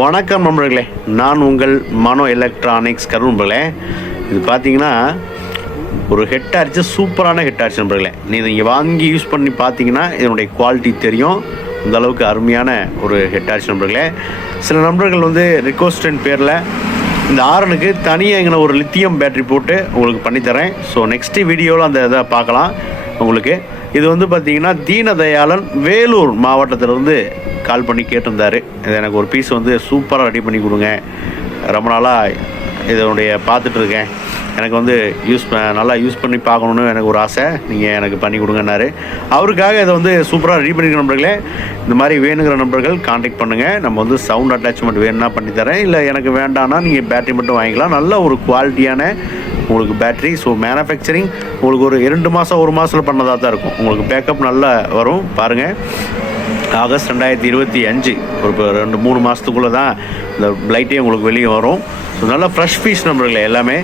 வணக்கம் நண்பர்களே, நான் உங்கள் மனோ எலக்ட்ரானிக்ஸ் கரூர் நண்பர்களே. இது பார்த்தீங்கன்னா ஒரு ஹெட் டார்ச், சூப்பரான ஹெட் டார்ச் நண்பர்களே. நீங்கள் வாங்கி யூஸ் பண்ணி பார்த்தீங்கன்னா இதனுடைய குவாலிட்டி தெரியும். அந்த அளவுக்கு அருமையான ஒரு ஹெட் டார்ச் நண்பர்களே. சில நண்பர்கள் வந்து ரிக்வஸ்டின் பேரில் இந்த ஆரனுக்கு தனியாக எங்கே ஒரு லித்தியம் பேட்டரி போட்டு உங்களுக்கு பண்ணித்தரேன். ஸோ நெக்ஸ்ட்டு வீடியோவில் அந்த இதை பார்க்கலாம். உங்களுக்கு இது வந்து பார்த்திங்கன்னா தீனதயாளன் வேலூர் மாவட்டத்திலிருந்து கால் பண்ணி கேட்டிருந்தார். இது எனக்கு ஒரு பீஸ் வந்து சூப்பராக ரெடி பண்ணி கொடுங்க, ரொம்ப நாளாக இதனுடைய பார்த்துட்ருக்கேன், எனக்கு வந்து நல்லா யூஸ் பண்ணி பார்க்கணுன்னு எனக்கு ஒரு ஆசை, நீங்கள் எனக்கு பண்ணி கொடுங்கன்னாரு. அவருக்காக இதை வந்து சூப்பராக ரெடி பண்ணிக்கிற நண்பர்களே. இந்த மாதிரி வேணுங்கிற நண்பர்கள் கான்டாக்ட் பண்ணுங்கள். நம்ம வந்து சவுண்ட் அட்டாச்மெண்ட் வேணும்னா பண்ணித்தரேன், இல்லை எனக்கு வேண்டாம்னா நீங்கள் பேட்டரி மட்டும் வாங்கிக்கலாம். நல்ல ஒரு குவாலிட்டியான உங்களுக்கு பேட்ரி. ஸோ மேனுஃபேக்சரிங் உங்களுக்கு ஒரு 2 மாதம் 1 மாதத்தில் பண்ணதாக தான் இருக்கும். உங்களுக்கு பேக்கப் நல்லா வரும். பாருங்கள், ஆகஸ்ட் 2025 ஒரு 2-3 மாதத்துக்குள்ளே தான் இந்த லைட்டே உங்களுக்கு வெளியே வரும். ஸோ நல்லா ஃப்ரெஷ் பீஸ் நம்பர்களே எல்லாமே.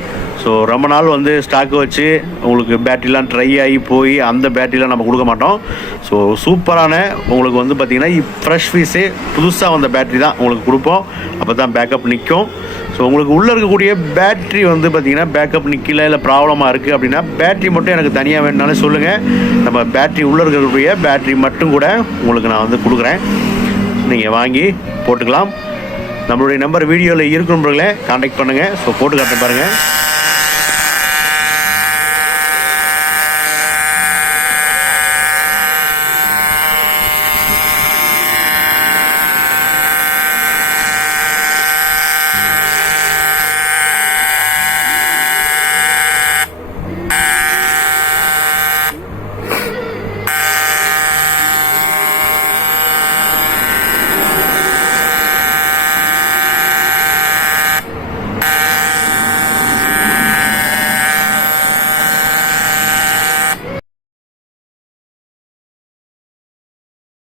ஸோ ரொம்ப நாள் வந்து ஸ்டாக்கு வச்சு உங்களுக்கு பேட்டரிலாம் ட்ரை ஆகி போய் அந்த பேட்டரிலாம் நம்ம கொடுக்க மாட்டோம். ஸோ சூப்பரான உங்களுக்கு வந்து பார்த்திங்கன்னா ஃப்ரெஷ் பீஸே புதுசாக வந்த பேட்டரி தான் உங்களுக்கு கொடுப்போம். அப்போ தான் பேக்கப் நிற்கும். ஸோ உங்களுக்கு உள்ளே இருக்கக்கூடிய பேட்ரி வந்து பார்த்திங்கன்னா பேக்கப் நிற்கல, இல்லை ப்ராப்ளமாக இருக்குது அப்படின்னா பேட்ரி மட்டும் எனக்கு தனியாக வேணுனாலும் சொல்லுங்கள். நம்ம பேட்ரி உள்ளே இருக்கக்கூடிய பேட்ரி மட்டும் கூட உங்களுக்கு நான் வந்து கொடுக்குறேன், நீங்கள் வாங்கி போட்டுக்கலாம். நம்மளுடைய நம்பர் வீடியோவில் இருக்கிறவங்களே கான்டாக்ட் பண்ணுங்கள். ஸோ போட்டு காட்ட பாருங்கள்.